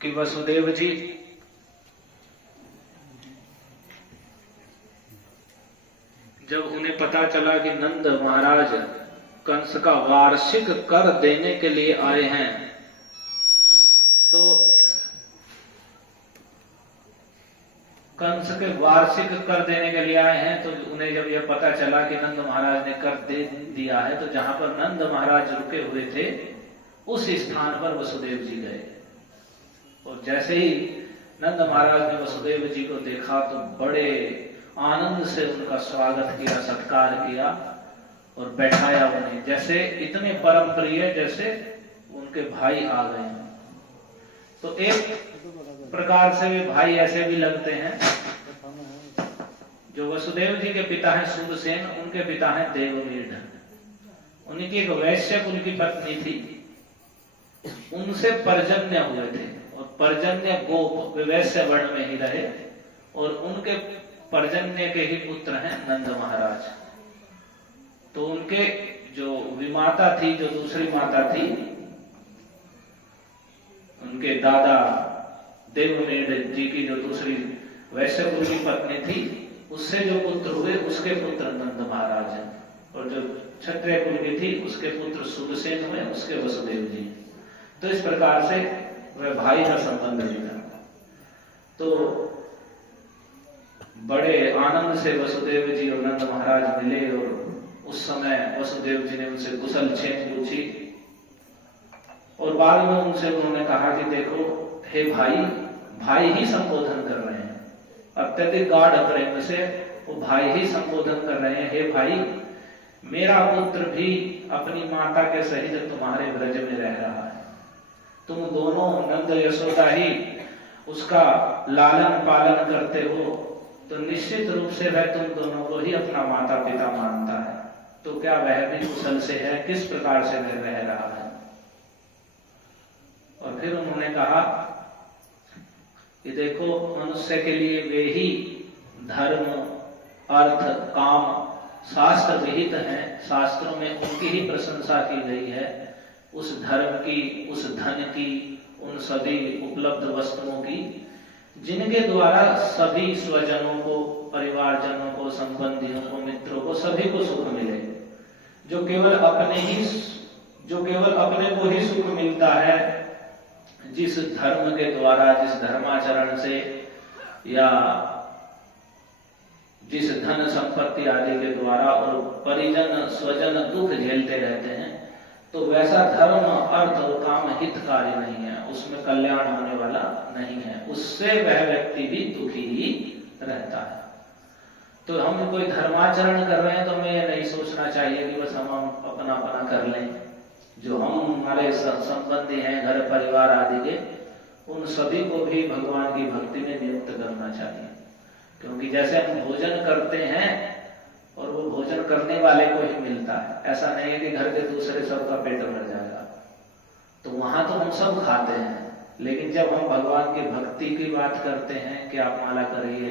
कि वसुदेव जी जब उन्हें पता चला कि नंद महाराज कंस का वार्षिक कर देने के लिए आए हैं, तो कंस के वार्षिक कर देने के लिए आए हैं, तो उन्हें जब यह पता चला कि नंद महाराज ने कर दे दिया है, तो जहां पर नंद महाराज रुके हुए थे उस स्थान पर वसुदेव जी गए। और जैसे ही नंद महाराज ने वसुदेव जी को देखा तो बड़े आनंद से उनका स्वागत किया, सत्कार किया और बैठाया उन्हें, जैसे इतने परम प्रिय जैसे उनके भाई आ गए हैं। तो एक प्रकार से वे भाई ऐसे भी लगते हैं। जो वसुदेव जी के पिता हैं सूरसेन, उनके पिता हैं देववीर। उनकी एक वैश्य कुल की पत्नी थी, उनसे पर्जन्य हुए थे, और पर्जन्य गोप वे वैश्य वर्ण में ही रहे, और उनके पर्जन्य के ही पुत्र हैं नंद महाराज। तो उनके जो विमाता थी, जो दूसरी माता थी, उनके दादा देवमेढ़ जी की जो दूसरी वैश्य कुल की पत्नी थी, उससे जो पुत्र हुए उसके पुत्र नंद महाराज हैं। और जो क्षत्रिय कुल की थी उसके पुत्र सूरसेन हुए, उसके वसुदेव जी। तो इस प्रकार से वह भाई का संबंध था। तो बड़े आनंद से वसुदेव जी और नंद महाराज मिले, और उस समय वसुदेव जी ने उनसे कुशल क्षेम पूछी, और बाद में उनसे उन्होंने कहा कि देखो हे भाई, भाई ही संबोधन कर रहे हैं, अत्यधिक गाढ़ प्रेम से वो भाई ही संबोधन कर रहे हैं। हे भाई, मेरा पुत्र भी अपनी माता के सहित तुम्हारे ब्रज में रह रहा है, तुम दोनों नंद यशोदा ही उसका लालन पालन करते हो, तो निश्चित रूप से वह तुम दोनों को ही अपना माता पिता मानता है। तो क्या वह भी कुशल से है? किस प्रकार से वह रह रहा है? और फिर उन्होंने कहा कि देखो, मनुष्य के लिए वे ही धर्म, अर्थ, काम शास्त्र विहित हैं, शास्त्रों में उनकी ही प्रशंसा की गई है, उस धर्म की, उस धन की, उन सभी उपलब्ध वस्तुओं की, जिनके द्वारा सभी स्वजनों को, परिवारजनों को, संबंधियों को, मित्रों को, सभी को सुख मिले। जो केवल अपने को ही सुख मिलता है, जिस धर्म के द्वारा, जिस धर्माचरण से, या जिस धन संपत्ति आदि के द्वारा और परिजन स्वजन दुख झेलते रहते हैं, तो वैसा धर्म, अर्थ और काम हितकारी नहीं है, उसमें कल्याण होने वाला नहीं है, उससे वह व्यक्ति भी दुखी ही रहता है। तो हम कोई धर्माचरण कर रहे हैं तो हमें यह नहीं सोचना चाहिए कि बस हम अपना कर लें। जो हम हमारे संबंधी हैं, घर परिवार आदि के, उन सभी को भी भगवान की भक्ति में नियुक्त करना चाहिए। क्योंकि जैसे हम भोजन करते हैं और वो भोजन करने वाले को ही मिलता है, ऐसा नहीं है कि घर के दूसरे सबका पेट भर जाएगा। तो वहां तो हम सब खाते हैं, लेकिन जब हम भगवान की भक्ति की बात करते हैं कि आप माला करिए,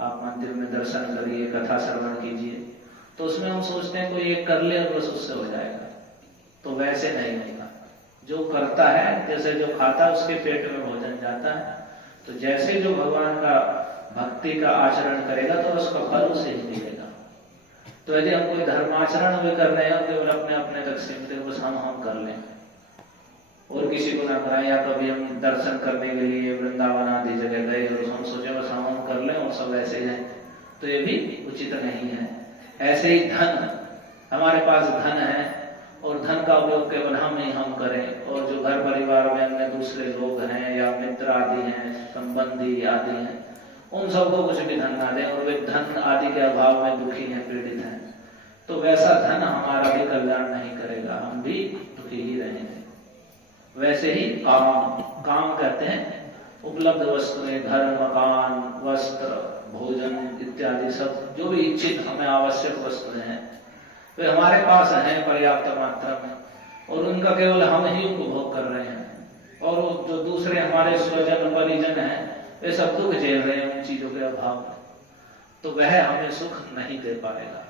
आप मंदिर में दर्शन करिए, कथा श्रवण कीजिए, तो उसमें हम सोचते हैं कोई एक कर ले और बस उससे हो जाएगा। तो वैसे नहीं होगा। जो करता है, जैसे जो खाता है उसके पेट में भोजन जाता है। तो जैसे जो भगवान का भक्ति का आचरण करेगा तो उसका फल उसे ही मिलेगा। तो यदि हम कोई धर्माचरण भी कर रहे हैं, केवल अपने तक सीमित, बस हम कर लें और किसी को ना कराएं, या कभी हम दर्शन करने के लिए वृंदावन आदि जगह गए और हम सोचे बस हम कर लें और सब ऐसे हैं, तो ये भी उचित नहीं है। ऐसे ही धन, हमारे पास धन है और धन का उपयोग केवल हम करें, और जो घर परिवार में अन्य दूसरे लोग हैं या मित्र आदि हैं, संबंधी आदि हैं, उन सबको कुछ भी धन ना दें, और वे धन आदि के अभाव में दुखी हैं, पीड़ित हैं, तो वैसा धन हमारा भी कल्याण नहीं करेगा, हम भी दुखी ही रहेंगे। वैसे ही काम कहते हैं उपलब्ध वस्तुएं, घर, मकान, वस्त्र, भोजन इत्यादि सब जो भी इच्छित हमें आवश्यक वस्तुएं हैं, वे हमारे पास हैं पर्याप्त मात्रा में, और उनका केवल हम ही उपभोग कर रहे हैं, और जो दूसरे हमारे स्वजन परिजन हैं वे सब दुख झेल रहे हैं उन चीजों के अभाव में। तो वह हमें सुख नहीं दे पाएगा।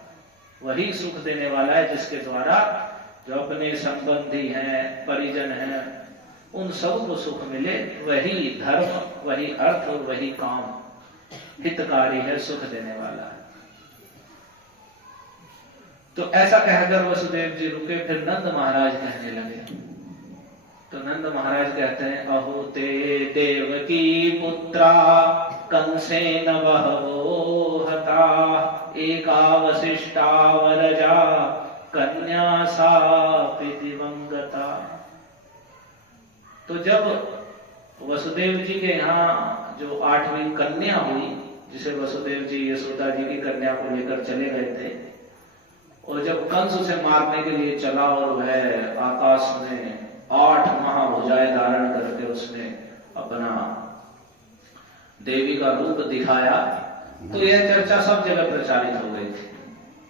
वही सुख देने वाला है जिसके द्वारा जो अपने संबंधी हैं, परिजन हैं, उन सब को सुख मिले, वही धर्म, वही अर्थ और वही काम हितकारी है, सुख देने वाला है। तो ऐसा कहकर वसुदेव जी रुके। फिर नंद महाराज कहने लगे। तो नंद महाराज कहते हैं, अहो ते देवकी पुत्रा कंसेन बहवो हता, एका वसिष्ठा वरजा कन्या सापि दिवंगता। तो जब वसुदेव जी के यहाँ जो 8वीं कन्या हुई, जिसे वसुदेव जी यशोदा जी की कन्या को लेकर चले गए थे, और जब कंस उसे मारने के लिए चला और वह आकाश में 8 महाभुजाएं धारण करके उसने अपना देवी का रूप दिखाया, तो यह चर्चा सब जगह प्रचारित हो गई थी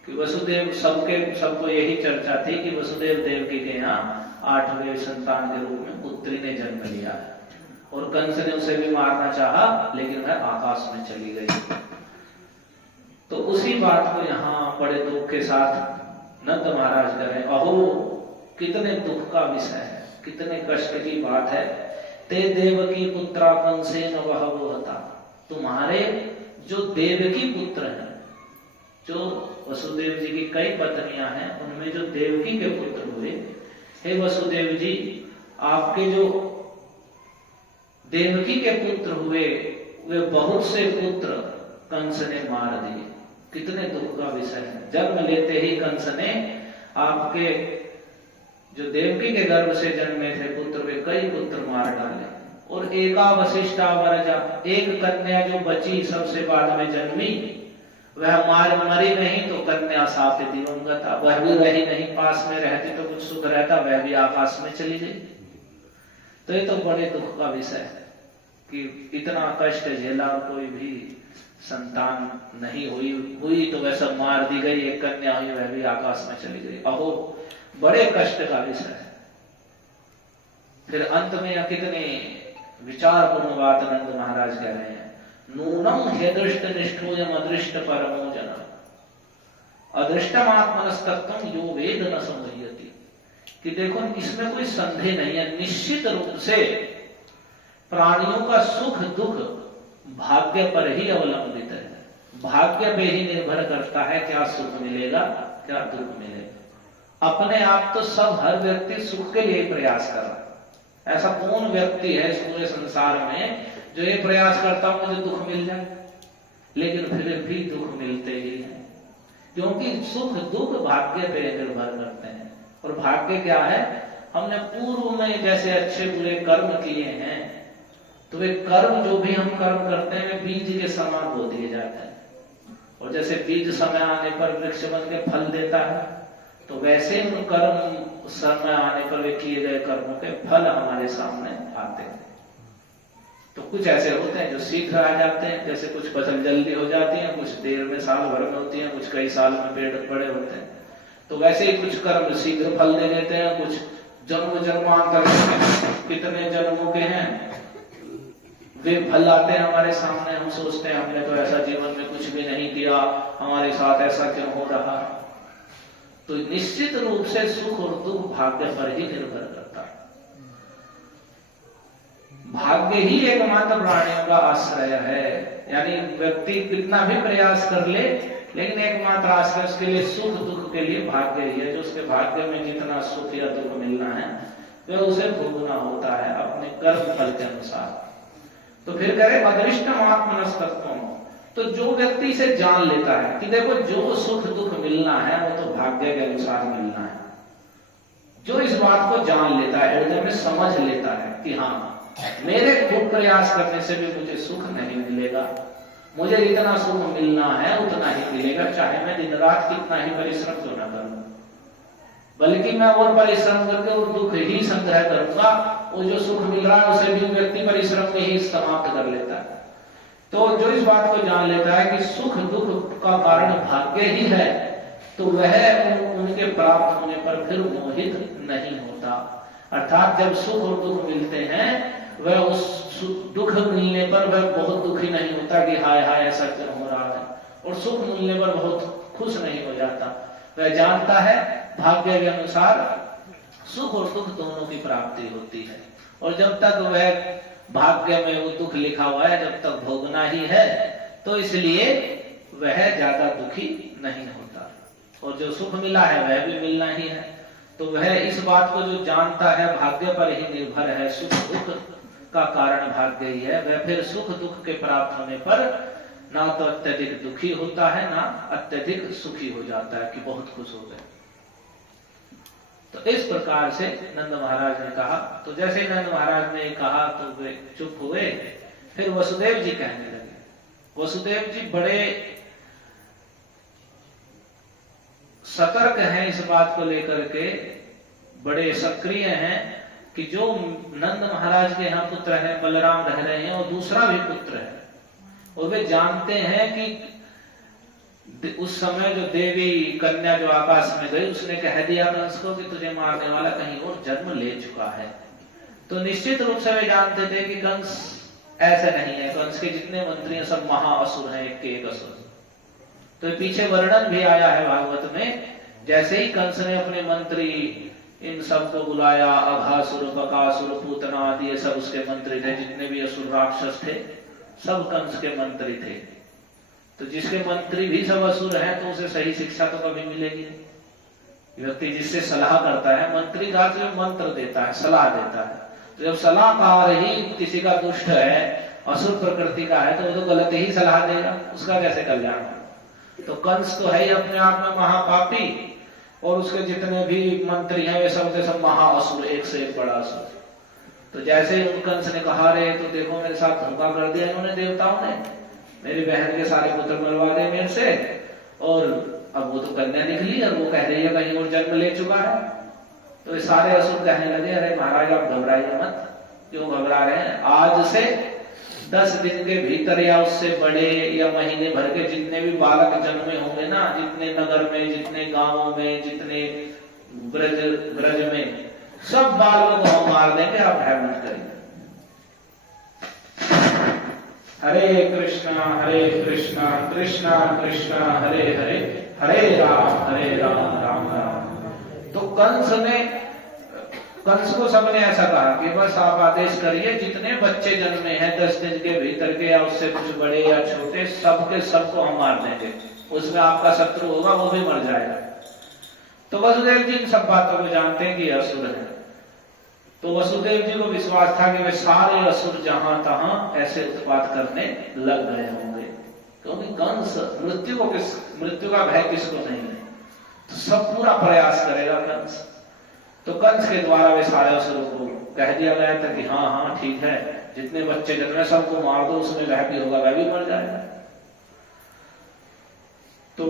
कि वसुदेव, सबको यही चर्चा थी कि वसुदेव देवकी के यहाँ 8वें संतान के रूप में पुत्री ने जन्म लिया है। और कंस ने उसे भी मारना चाहा, लेकिन वह आकाश में चली गई। तो उसी बात को यहाँ बड़े दुख के साथ नंद महाराज कह रहे हैं, अहो कितने दुख का विषय है, कितने कष्ट की बात है। ते देवकी पुत्रा कंसेन बहवो हता, तुम्हारे जो देवकी पुत्र हैं, जो वसुदेव जी की कई पत्नियां हैं, उनमें जो देवकी के पुत्र हुए, हे वसुदेव जी, आपके जो देवकी के पुत्र हुए, वे बहुत से पुत्र कंस ने मार दिए। कितने दुख का विषय है। जन्म लेते ही कंस ने आपके जो देवकी के गर्भ से जन्मे थे पुत्र, वे कई पुत्र मार डाले। और एका वशिष्ठा वरजा, एक कन्या जो बची सबसे बाद में जन्मी, वह मरी नहीं तो कन्या सापि दिवंगता, वह भी रही नहीं, पास में रहती तो कुछ सुख रहता, वह भी आकाश में चली गई। तो ये तो बड़े दुख का विषय है कि इतना कष्ट झेला, कोई भी संतान नहीं हुई तो वह सब मार दी गई, एक कन्या हुई वह भी आकाश में चली गई। अहो बड़े कष्ट का विषय है। फिर अंत में कितने विचारपूर्ण बात नंद महाराज कह रहे हैं, नूनम ह्यदृष्ट निष्ठोयम अदृष्ट परमो जना, अदृष्टम आत्मनस्तत्वम यो वेद न संमुह्यति। कि देखो इसमें कोई संदेह नहीं है, निश्चित रूप से प्राणियों का सुख दुख भाग्य पर ही अवलंबित है। भाग्य पे ही निर्भर करता है क्या सुख मिलेगा क्या दुख मिलेगा। अपने आप तो सब हर व्यक्ति सुख के लिए प्रयास कर रहा है। ऐसा कौन व्यक्ति है इस पूरे संसार में जो ये प्रयास करता मुझे दुख मिल जाए, लेकिन फिर भी दुख मिलते ही हैं, क्योंकि सुख दुख भाग्य पे निर्भर करते हैं। और भाग्य क्या है, हमने पूर्व में जैसे अच्छे बुरे कर्म किए हैं, तो वे कर्म जो भी हम कर्म करते हैं वे बीज के समान बो दिए जाते हैं। और जैसे बीज समय आने पर वृक्ष बन के फल देता है, तो वैसे उन कर्म समय आने पर वे किए गए कर्मों के फल हमारे सामने आते हैं। तो कुछ ऐसे होते हैं जो शीघ्र आ जाते हैं, जैसे कुछ फसल जल्दी हो जाती है, कुछ देर में साल भर में होती है, कुछ कई साल में पेड़ बड़े होते हैं। तो वैसे ही कुछ कर्म शीघ्र फल दे देते हैं, कुछ जन्म जन्मांतर कितने जन्मों के हैं वे फल आते हैं हमारे सामने। हम सोचते हैं हमने तो ऐसा जीवन में कुछ भी नहीं किया, हमारे साथ ऐसा क्यों हो रहा। तो निश्चित रूप से सुख और दुख भाग्य पर ही निर्भर करता है। भाग्य ही एकमात्र प्राणियों का आश्रय है। यानी व्यक्ति कितना भी प्रयास कर ले, लेकिन एकमात्र आश्रय उसके लिए सुख दुख के लिए भाग्य ही है। जो उसके भाग्य में जितना सुख या दुख मिलना है वह उसे भोगना होता है अपने कर्म फल के अनुसार। तो फिर कह रहे अदृष्टम आत्मनस्तत्वम, तो जो व्यक्ति इसे जान लेता है कि देखो जो सुख दुख मिलना है वो तो भाग्य के अनुसार मिलना है, जो इस बात को जान लेता है, हृदय में समझ लेता है कि हाँ मेरे खूब प्रयास करने से भी मुझे सुख नहीं मिलेगा, मुझे जितना सुख मिलना है उतना ही मिलेगा, चाहे मैं दिन रात कितना ही परिश्रम क्यों न करूं, बल्कि मैं और परिश्रम करके और दुख ही संग्रह करूंगा। वो जो सुख मिल रहा है उसे भी व्यक्ति परिश्रम में ही समाप्त कर लेता है। तो जो इस बात को जान लेता है कि सुख दुख का कारण भाग्य ही है, तो वह उनके प्राप्त होने पर फिर मोहित नहीं होता। अर्थात जब सुख और दुख मिलते हैं वह उस दुख मिलने पर वह बहुत दुखी नहीं होता कि हाय हाय ऐसा क्यों हो रहा है, और सुख मिलने पर बहुत खुश नहीं हो जाता। वह जानता है भाग्य के अनुसार सुख और दुख दोनों की प्राप्ति होती है, और जब तक वह भाग्य में वो दुख लिखा हुआ है, जब तक भोगना ही है, तो इसलिए वह ज्यादा दुखी नहीं होता। और जो सुख मिला है वह भी मिलना ही है। तो वह इस बात को जो जानता है भाग्य पर ही निर्भर है, सुख दुख का कारण भाग्य ही है, वह फिर सुख दुख के प्राप्त होने पर ना तो अत्यधिक दुखी होता है ना अत्यधिक सुखी हो जाता है कि बहुत खुश हो गए। तो इस प्रकार से नंद महाराज ने कहा। तो जैसे ही नंद महाराज ने कहा तो वे चुप हुए। फिर वसुदेव जी कहने लगे। वसुदेव जी बड़े सतर्क हैं इस बात को लेकर के, बड़े सक्रिय हैं कि जो नंद महाराज के यहाँ पुत्र हैं बलराम रह रहे हैं और दूसरा भी पुत्र है, और वे जानते हैं कि उस समय जो देवी कन्या जो आकाश में गई उसने कह दिया कंस को कि तुझे मारने वाला कहीं और जन्म ले चुका है। तो निश्चित रूप से वे जानते थे कि कंस ऐसे नहीं है, कंस के जितने मंत्री हैं सब महाअसुर हैं, एक के एक असुर। तो पीछे वर्णन भी आया है भागवत में, जैसे ही कंस ने अपने मंत्री इन सबको बुलाया, अघासुर बकासुर पूतना आदि ये सब उसके मंत्री थे, जितने भी असुर राक्षस थे सब कंस के मंत्री थे। तो जिसके मंत्री भी सब असुर हैं तो उसे सही शिक्षा तो कभी मिलेगी नहीं। व्यक्ति जिससे सलाह करता है, मंत्री का जो मंत्र देता है, सलाह देता है, तो जब सलाहकार ही किसी का दुष्ट है, असुर प्रकृति का है, तो वो तो गलत ही सलाह देगा, उसका कैसे कल्याण। तो कंस तो है ही अपने आप में महापापी, और उसके जितने भी मंत्री हैं वे सब के सब महाअसुर, एक से एक बड़ा असुर। तो जैसे ही कंस ने कहा रे तो देखो मेरे साथ धोखा कर दिया इन्होंने, देवताओं ने मेरी बहन के सारे पुत्र मरवा दे मेरे से, और अब वो तो कन्या निकली और वो कह रही है कहीं और जन्म ले चुका है। तो ये सारे असुर कहने लगे अरे महाराज आप घबराइए मत, क्यों घबरा रहे हैं, आज से 10 दिन के भीतर या उससे बड़े या महीने भर के जितने भी बालक जन्मे होंगे ना, जितने नगर में, जितने गांवों में, जितने ब्रज में, सब बालकों को हम मार देंगे, आप भय मत करिए। हरे कृष्णा कृष्णा कृष्णा हरे हरे, हरे राम राम राम। तो कंस को सबने ऐसा कहा कि बस आप आदेश करिए, जितने बच्चे जन्मे हैं 10 दिन के भीतर के या उससे कुछ बड़े या छोटे, सबके सबको हम मार देंगे, उसमें आपका शत्रु होगा वो भी मर जाएगा। तो वसुदेव जी इन सब बातों को जानते हैं कि असुर है। तो वसुदेव जी को विश्वास था कि वे सारे असुर जहां तहां ऐसे उत्पात करने लग गए होंगे, क्योंकि कंस मृत्यु का भय किसको नहीं है, तो सब पूरा प्रयास करेगा कंस। तो कंस के द्वारा वे सारे असुरों को कह दिया गया था कि हाँ हाँ ठीक है, जितने बच्चे जन्मे सबको मार दो, उसमें वह भी होगा, वह भी मर जाएगा। तो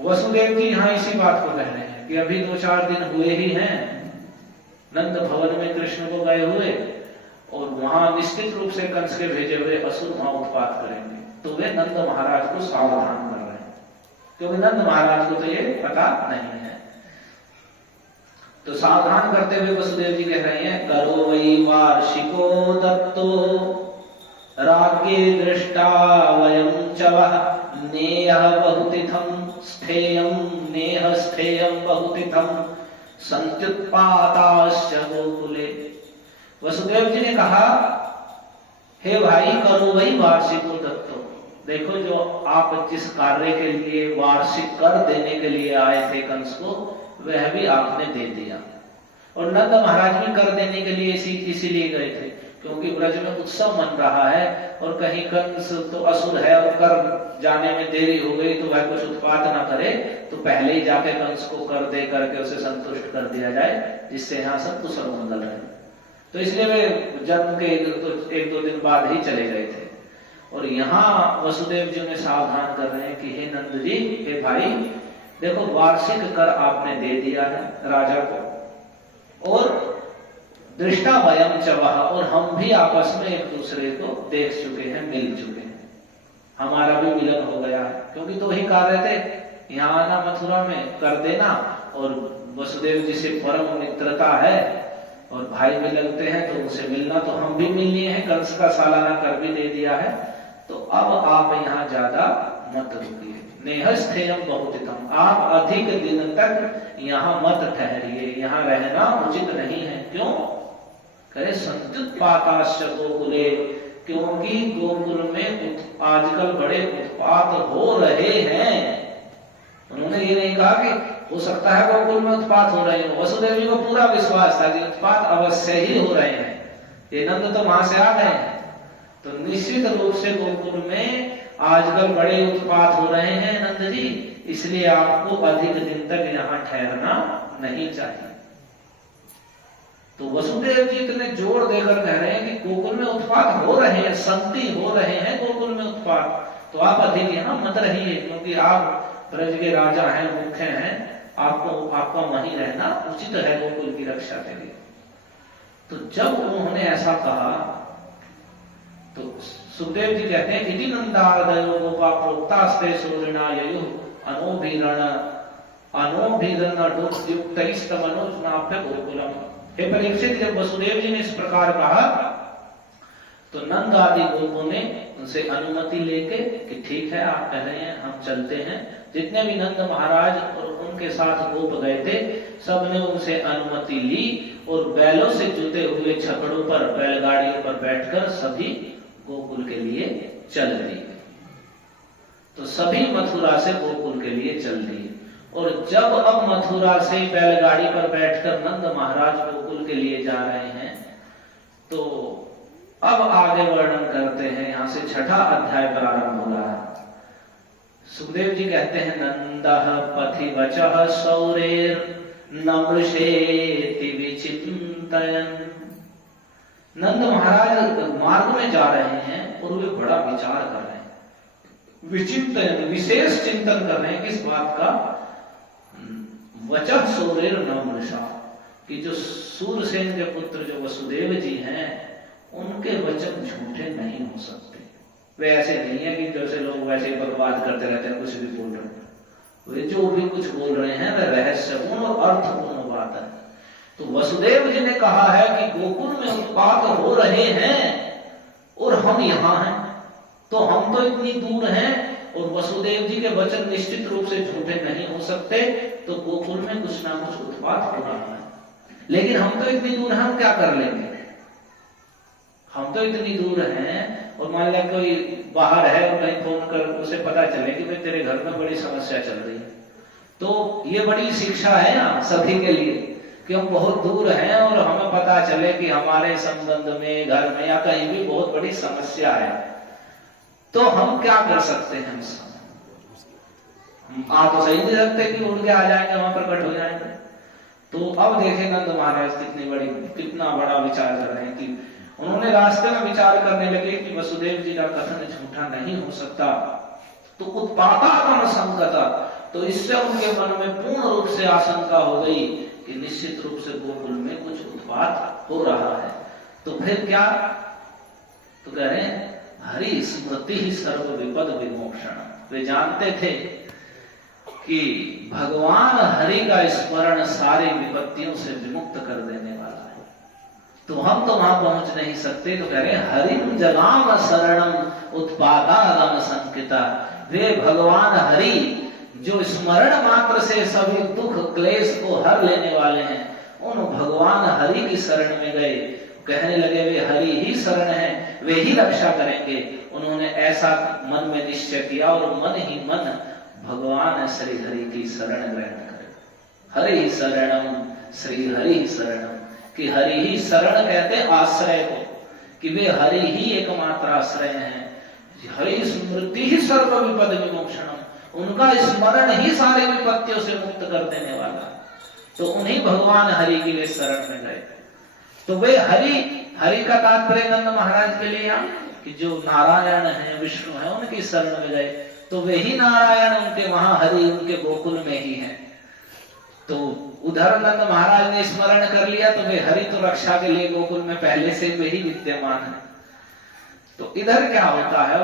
वसुदेव जी यहाँ इसी बात को कह रहे हैं कि अभी 2-4 दिन हुए ही हैं नंद भवन में कृष्ण को गए हुए, और वहां निश्चित रूप से कंस के भेजे हुए असुर वहां उत्पात करेंगे। तो वे नंद महाराज को सावधान कर रहे हैं, क्योंकि नंद महाराज को तो ये पता नहीं है। तो सावधान करते हुए वसुदेव जी कह रहे हैं, करो वै वार्षिको दत्तो राज्ञे दृष्टा वयं च वः नेह बहुतिथं स्थेयं नेह स्थेयं बहुतिथं संत्युत्पाताश्च गोकुले। वसुदेव जी ने कहा, हे भाई करो वही वार्षिको दत्तो, देखो जो आप जिस कार्य के लिए वार्षिक कर देने के लिए आए थे कंस को, वह भी आपने दे दिया। और नंद महाराज भी कर देने के लिए इसीलिए गए थे, क्योंकि ब्रज में उत्सव मन रहा है, और कहीं कंस तो असुर है और कर जाने में देरी हो गई तो वह कुछ उत्पात ना करे, तो पहले ही जाके कंस को कर दे करके उसे संतुष्ट कर दिया जाए, जिससे यहाँ सब कुशल मंगल रहे। तो इसलिए वे जन्म के 1-2 दिन बाद ही चले गए थे। और यहाँ वसुदेव जी उन्हें सावधान कर रहे हैं कि हे नंद जी, हे भाई, देखो वार्षिक कर आपने दे दिया है राजा को, और दृष्टा वयं च वः, और हम भी आपस में एक दूसरे को देख चुके हैं, मिल चुके हैं, हमारा भी मिलन हो गया है। क्योंकि 2 ही कार्य थे, यहाँ आना मथुरा में कर देना, और वसुदेव जी से परम मित्रता है और भाई भी लगते हैं, तो उनसे मिलना, तो हम भी मिल लिए हैं, कंस का सालाना कर भी दे दिया है। तो अब आप यहाँ ज्यादा मत रुकिए, नेहस्थेयम बहुतिथम, आप अधिक दिन तक यहाँ मत ठहरिए, यहाँ रहना उचित नहीं है। क्यों? करे संत्युत्पाताश्च गोकुले, क्योंकि गोकुल में आजकल बड़े उत्पात हो रहे हैं। उन्होंने ये नहीं कहा कि हो सकता है गोकुल में उत्पात हो रहे हैं, वसुदेव जी को पूरा विश्वास था कि उत्पात अवश्य ही हो रहे हैं, ये नंद तो वहां से आ गए हैं, तो निश्चित रूप से गोकुल में आजकल बड़े उत्पात हो रहे हैं नंद जी, इसलिए आपको अधिक दिन तक यहाँ ठहरना नहीं चाहिए। तो वसुदेव जी इतने जोर देकर कह रहे हैं कि गोकुल में उत्पात हो रहे हैं, संति हो रहे हैं गोकुल में उत्पात, तो आप अधिक यहाँ मत रहिए, क्योंकि आप ब्रज के राजा हैं, मुख्य हैं, आपको आपका वहीं रहना उचित है गोकुल की रक्षा के लिए। तो जब उन्होंने ऐसा कहा तो सुखदेव जी कहते हैं कि नंदादयो गोपा प्रोक्तास्ते सूर्णा ययु अनोभिरण युक्तमनुज्ञाप्य गोकुलम। हे परीक्षित, जब वसुदेव जी ने इस प्रकार कहा तो नंद आदि गोपों ने उनसे अनुमति लेके कि ठीक है आप कह रहे हैं हम चलते हैं। जितने भी नंद महाराज और उनके साथ गोप गए थे सबने उनसे अनुमति ली और बैलों से जुते हुए छकड़ों पर, बैलगाड़ियों पर बैठकर सभी गोकुल के लिए चल दिए। तो सभी मथुरा से गोकुल के लिए चल दिए। और जब अब मथुरा से बैलगाड़ी पर बैठकर नंद महाराज गोकुल के लिए जा रहे हैं तो अब आगे वर्णन करते हैं, यहां से 6ठा अध्याय प्रारंभ हो रहा है। सुखदेव जी कहते हैं नंदः पथि वचः सौरेर नमृषेति विचिन्तयन्। नंद महाराज मार्ग में जा रहे हैं और वे बड़ा विचार कर रहे हैं, विचिंतन विशेष चिंतन कर रहे हैं किस बात का, वचः सौरेर नमृषा, कि जो सूरसेन के पुत्र जो वसुदेव जी हैं उनके वचन झूठे नहीं हो सकते। वे ऐसे नहीं है कि जैसे लोग वैसे बकवाद करते रहते हैं, कुछ भी बोल रहे हैं, वे जो भी कुछ बोल रहे हैं वह रहस्यपूर्ण और अर्थपूर्ण बात है। तो वसुदेव जी ने कहा है कि गोकुल में उत्पात हो रहे हैं और हम यहाँ हैं, तो हम तो इतनी दूर हैं और वसुदेव जी के वचन निश्चित रूप से झूठे नहीं हो सकते, तो गोकुल में कुछ ना कुछ उत्पात हो रहा है। लेकिन हम तो इतनी दूर हैं, हम क्या कर लेंगे, हम तो इतनी दूर हैं और मान लिया कोई बाहर है और कहीं फोन कर उसे पता चले कि भाई तेरे घर में बड़ी समस्या चल रही है, तो ये बड़ी शिक्षा है ना सभी के लिए कि हम बहुत दूर हैं और हमें पता चले कि हमारे संबंध में, घर में या कहीं भी बहुत बड़ी समस्या है, तो हम क्या कर सकते हैं उस समय? हम आ तो सही नहीं सकते कि उड़ के आ जाएंगे, वहां प्रकट हो जाएंगे। तो अब देखें नंद महाराज कितना बड़ा विचार कर रहे हैं कि उन्होंने रास्ते में विचार करने लगे कि वसुदेव जी का कथन झूठा नहीं हो सकता, तो उत्पातागम संकता, तो इससे उनके मन में पूर्ण रूप से आशंका हो गई कि निश्चित रूप से गोकुल में कुछ उत्पात हो रहा है। तो फिर क्या, तो कह रहे हैं हरि स्मृति ही सर्व विपद विमोक्षण। वे जानते थे कि भगवान हरि का स्मरण सारी विपत्तियों से विमुक्त कर देने वाला है, तो हम तो वहां पहुंच नहीं सकते। तो कह रहे हरिम जगाम शरणम उत्पादागम संकिता। वे भगवान हरि जो स्मरण मात्र से सभी दुख क्लेश को हर लेने वाले हैं, उन भगवान हरि की शरण में गए। कहने लगे वे हरि ही शरण है, वे ही रक्षा करेंगे। उन्होंने ऐसा मन में निश्चय किया और मन ही मन भगवान श्री हरि की शरण ग्रहण करे। हरि शरणम श्री हरि शरणम, कि हरि ही शरण कहते आश्रय को, कि वे हरि ही एकमात्र आश्रय हैं। हरि स्मृति ही सर्व विपद विमोक्षणम, उनका स्मरण ही सारी विपत्तियों से मुक्त कर देने वाला। तो उन्हीं भगवान हरि की वे शरण में गए। तो वे हरि का तात्पर्य नंद महाराज के लिए यहाँ कि जो नारायण है, विष्णु है, उनकी शरण में गए। तो वे ही नारायण, उनके वहां हरि उनके गोकुल में ही है। तो उधर नंद महाराज ने स्मरण कर लिया, तो वे हरि तो रक्षा के लिए गोकुल में पहले से वे ही विद्यमान है। तो इधर क्या होता है,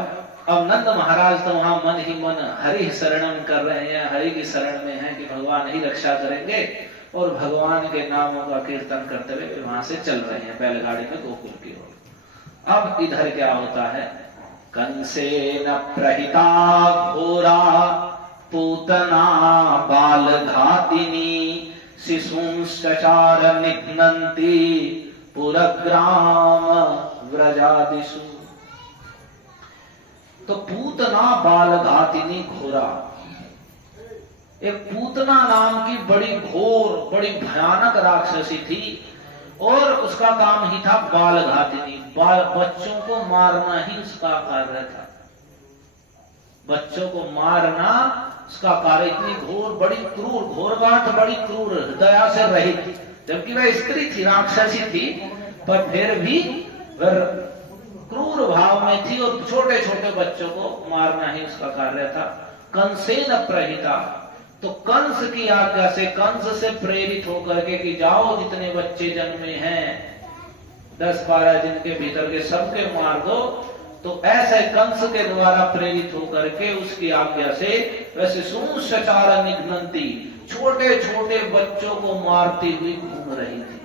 अब नंद महाराज तो वहां मन ही मन हरि शरणम कर रहे हैं, हरि की शरण में है कि भगवान ही रक्षा करेंगे, और भगवान के नामों का कीर्तन करते हुए वहां से चल रहे हैं बैलगाड़ी में गोकुल की ओर। अब इधर क्या होता है, कंसेन प्रहिता घोरा पूतना बाल घातिनी शिशुंश्चार निघ्नन्ति पुरग्राम व्रजादिषु। तो पूतना बाल घातिनी घोरा, एक पूतना नाम की बड़ी घोर बड़ी भयानक राक्षसी थी और उसका काम ही था बाल घातिनी, बच्चों को मारना ही उसका कार्य था। बच्चों को मारना उसका कार्य, इतनी घोर बड़ी क्रूर, घोरगांठ बड़ी क्रूर, दया से रहित, जबकि वह स्त्री थी, राक्षसी थी, पर फिर भी वह क्रूर भाव में थी और छोटे छोटे बच्चों को मारना ही उसका कार्य था। कंसेन प्रहिता, तो कंस की आज्ञा से, कंस से प्रेरित होकर के कि जाओ जितने बच्चे जन्मे हैं 10-12 दिन के भीतर के सबके मार दो, तो ऐसे कंस के द्वारा प्रेरित होकर के उसकी आज्ञा से वैसे सुचार निघ्नंती, छोटे छोटे बच्चों को मारती हुई घूम रही थी।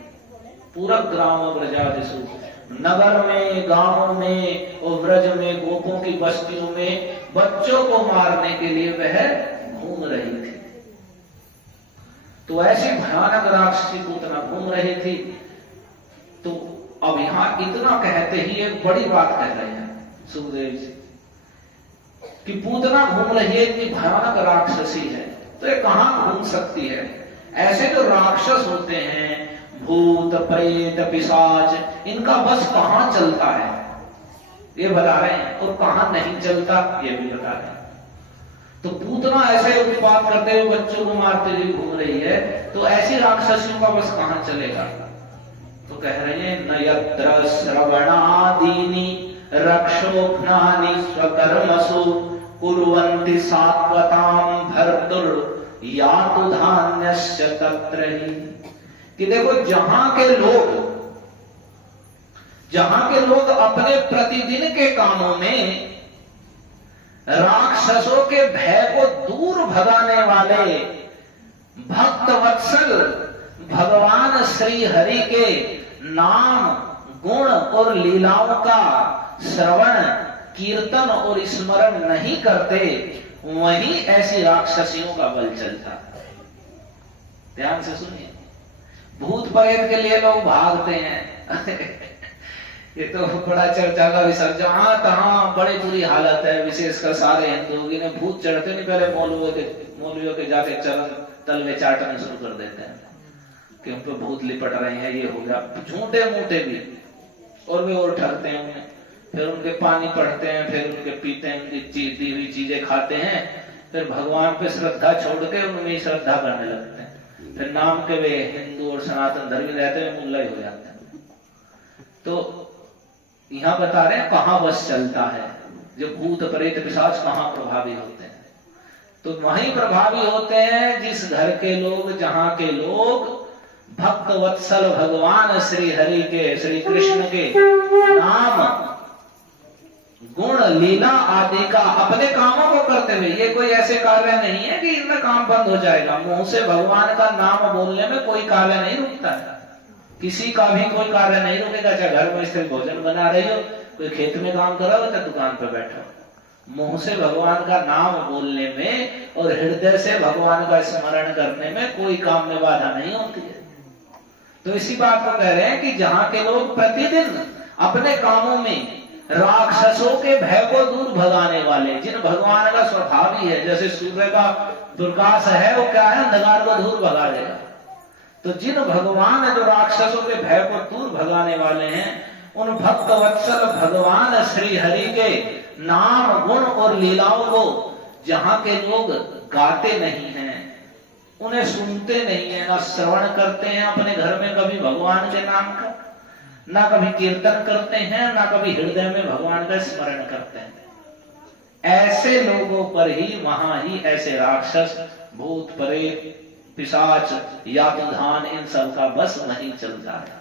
पूरा ग्राम व्रजादिषु, नगर में, गांव में और व्रज में, गोपों की बस्तियों में बच्चों को मारने के लिए वह घूम रही थी। तो ऐसी भयानक राक्षसी पूतना घूम रही थी। तो अब यहां इतना कहते ही एक बड़ी बात कह रहे हैं सुखदेव जी कि पूतना घूम रही है, इतनी भयानक राक्षसी है, तो ये कहां घूम सकती है? ऐसे जो राक्षस होते हैं, भूत प्रेत पिशाच, इनका बस कहां चलता है ये बता रहे हैं, और कहां नहीं चलता ये भी बता रहे हैं। तो पूतना ऐसे उत्पात करते हुए बच्चों को मारते हुए घूम रही है, तो ऐसी राक्षसियों का बस कहां चलेगा? तो कह रहे हैं न यत्र श्रवणादीनि रक्षोघ्नानि स्वकर्मसु कुर्वन्ति सात्वतां भर्तुर यातु धान्यस्य तत्र हि। कि देखो जहां के लोग अपने प्रतिदिन के कामों में राक्षसों के भय को दूर भगाने वाले भक्त वत्सल भगवान श्री हरि के नाम, गुण और लीलाओं का श्रवण, कीर्तन और स्मरण नहीं करते, वहीं ऐसी राक्षसियों का बल चलता। ध्यान से सुनिए, भूत प्रेत के लिए लोग भागते हैं ये तो बड़ा चर्चा का विषय, जहां तहां बड़ी बुरी हालत है, विशेषकर सारे हिंदुओं की, भूत चढ़ते नहीं पहले मौलवियों के जाके चरण तलवे चाटने शुरू कर देते हैं कि उन पर भूत लिपट रहे हैं, ये हो गया, झूठे मूठे भी, और वे और ठगते हैं उन्हें, फिर उनके पानी पढ़ते हैं, फिर उनके पीते हैं, उनकी दी हुई चीजें खाते हैं, फिर भगवान पे श्रद्धा छोड़ के उनमें ही श्रद्धा करने लगते हैं, फिर नाम के वे हिंदू और सनातन धर्मी रहते हुए मुल्ला ही हो जाते हैं। तो यहां बता रहे हैं कहां बस चलता है, जो भूत प्रेत पिशाच कहां प्रभावी होते हैं? तो वहीं प्रभावी होते हैं जिस घर के लोग, जहां के लोग भक्त वत्सल भगवान श्री हरि के, श्री कृष्ण के नाम, गुण, लीला आदि का अपने कामों को करते हुए, ये कोई ऐसे कार्य नहीं है कि इनमें काम बंद हो जाएगा, मुंह से भगवान का नाम बोलने में कोई कार्य नहीं रुकता है, किसी का भी कोई कार्य नहीं रुकेगा, चाहे घर में स्त्री भोजन बना रही हो, कोई खेत में काम कर रहा हो, चाहे दुकान पर बैठो, मुंह से भगवान का नाम बोलने में और हृदय से भगवान का स्मरण करने में कोई काम में बाधा नहीं होती है। तो इसी बात को कह रहे हैं कि जहां के लोग प्रतिदिन अपने कामों में राक्षसों के भय को दूर भगाने वाले, जिन भगवान का स्वभाव ही है, जैसे सूर्य का प्रकाश है वो क्या है, अंधकार को दूर भगा देगा, तो जिन भगवान जो राक्षसों के भय को दूर भगाने वाले हैं, उन भक्त वत्सल भगवान श्री हरि के नाम, गुण और लीलाओं को जहां के लोग गाते नहीं हैं, उन्हें सुनते नहीं है, ना श्रवण करते हैं अपने घर में कभी भगवान के नाम का, ना कभी कीर्तन करते हैं, ना कभी हृदय में भगवान का स्मरण करते हैं, ऐसे लोगों पर ही, वहां ही ऐसे राक्षस, भूत प्रेत पिशाच, यातुधान, इन सब का बस नहीं चलता है।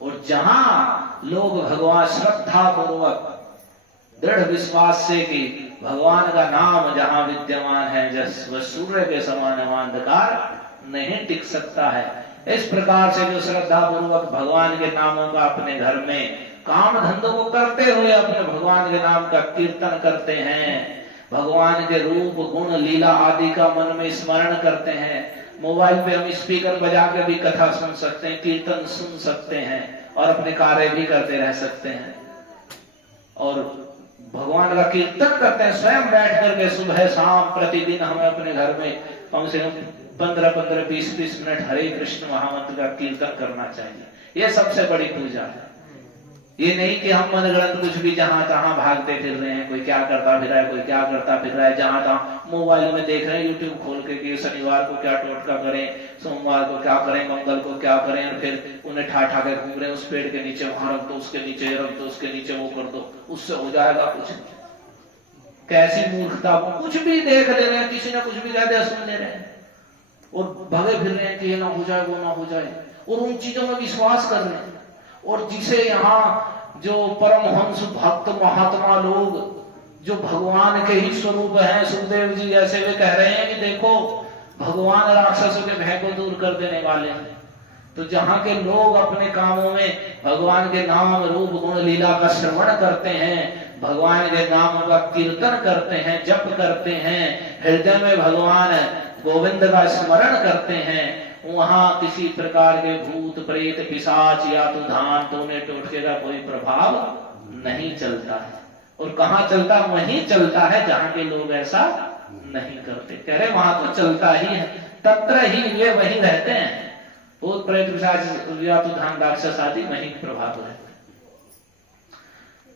और जहां लोग भगवान श्रद्धा पूर्वक दृढ़ विश्वास से कि भगवान का नाम जहां विद्यमान है, जैसे सूर्य के समान अंधकार नहीं टिक सकता है, इस प्रकार से जो श्रद्धा पूर्वक भगवान के नामों का अपने घर में काम धंधों को करते हुए अपने भगवान के नाम का कीर्तन करते हैं, भगवान के रूप, गुण, लीला आदि का मन में स्मरण करते हैं, मोबाइल पे हम स्पीकर बजा के भी कथा सुन सकते हैं, कीर्तन सुन सकते हैं, और अपने कार्य भी करते रह सकते हैं और भगवान का कीर्तन करते हैं। स्वयं बैठ करके सुबह शाम प्रतिदिन हमें अपने घर में कम से कम 15-15, 20-20 मिनट हरे कृष्ण महामंत्र का कीर्तन करना चाहिए। यह सबसे बड़ी पूजा है। ये नहीं कि हम मनगढ़ंत कुछ भी जहां तहां भागते फिर रहे हैं, कोई क्या करता फिर रहा है, कोई क्या करता फिर रहा है, जहां तहां मोबाइल में देख रहे हैं यूट्यूब खोल के कि शनिवार को क्या टोटका करें, सोमवार को क्या करें, मंगल को क्या करें, और फिर उन्हें ठा ठा के घूम रहे हैं, उस पेड़ के नीचे वहां रख दो, उसके नीचे रख दो, उसके नीचे वो कर दो, उससे हो जाएगा कुछ। कैसी मूर्खता, कुछ भी देख ले रहे हैं, किसी ने कुछ भी कह दिया सुन ले रहे हैं और भगे फिर रहे हैं कि ये ना हो जाए वो ना हो जाए, और उन चीजों में विश्वास कर रहे हैं। और जिसे यहाँ जो परमहंस भक्त महात्मा लोग जो भगवान के ही स्वरूप हैं, सुखदेव जी जैसे वे कह रहे हैं कि देखो भगवान राक्षसों के भय को दूर कर देने वाले हैं। तो जहां के लोग अपने कामों में भगवान के नाम रूप गुण लीला का श्रवण करते हैं, भगवान के नाम का कीर्तन करते हैं, जप करते हैं, हृदय में भगवान गोविंद का स्मरण करते हैं, वहां किसी प्रकार के भूत प्रेत पिशाच या तो धान टोने टोटके का कोई प्रभाव नहीं चलता है। और कहाँ चलता, वहीं चलता है जहां के लोग ऐसा नहीं करते। कह रहे वहां तो चलता ही है, तत्र ही ये वहीं रहते हैं, भूत प्रेत पिशाच या तो धान राक्षस आदि वहीं प्रभाव रहते हैं।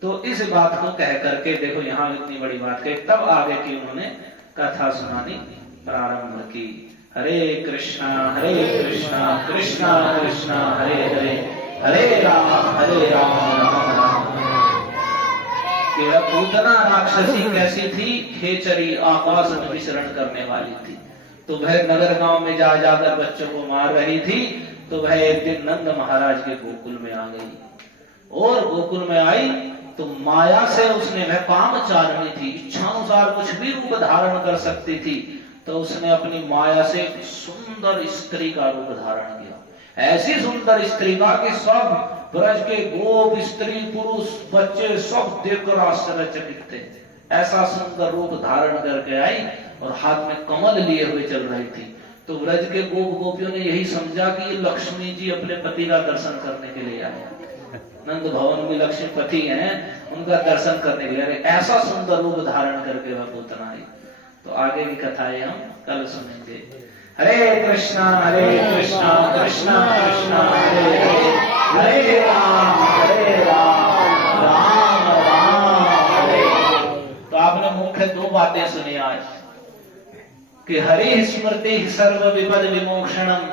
तो इस बात को कह करके देखो यहाँ इतनी बड़ी बात कही, तब आगे की उन्होंने कथा सुनानी प्रारंभ की। हरे कृष्णा कृष्णा कृष्णा हरे हरे, हरे राम राम राम। पूतना राक्षसी कैसी थी, खेचरी आकाश में विचरण करने वाली थी। तो वह नगर गांव में जा जाकर बच्चों को मार रही थी। तो वह एक दिन नंद महाराज के गोकुल में आ गई, और गोकुल में आई तो माया से उसने, वह कामचारिणी थी, इच्छानुसार कुछ भी रूप धारण कर सकती थी, तो उसने अपनी माया से सुंदर स्त्री का रूप धारण किया। ऐसी सुंदर स्त्री का कि सब ब्रज के गोप स्त्री पुरुष बच्चे सब देखकर आश्चर्यचकित थे। ऐसा सुंदर रूप धारण करके आई और हाथ में कमल लिए हुए चल रही थी। तो ब्रज के गोप गोपियों ने यही समझा कि ये लक्ष्मी जी अपने पति का दर्शन करने के लिए आए, नंद भवन में लक्ष्मीपति हैं, उनका दर्शन करने के लिए। ऐसा सुंदर रूप धारण करके वह पूतना आई। तो आगे की कथाएं हम कल सुनेंगे। हरे कृष्णा कृष्णा कृष्णा हरे हरे, हरे राम राम राम हरे। तो आपने मुख्य दो बातें सुनी आज कि हरि स्मृति सर्व विपद विमोक्षणम,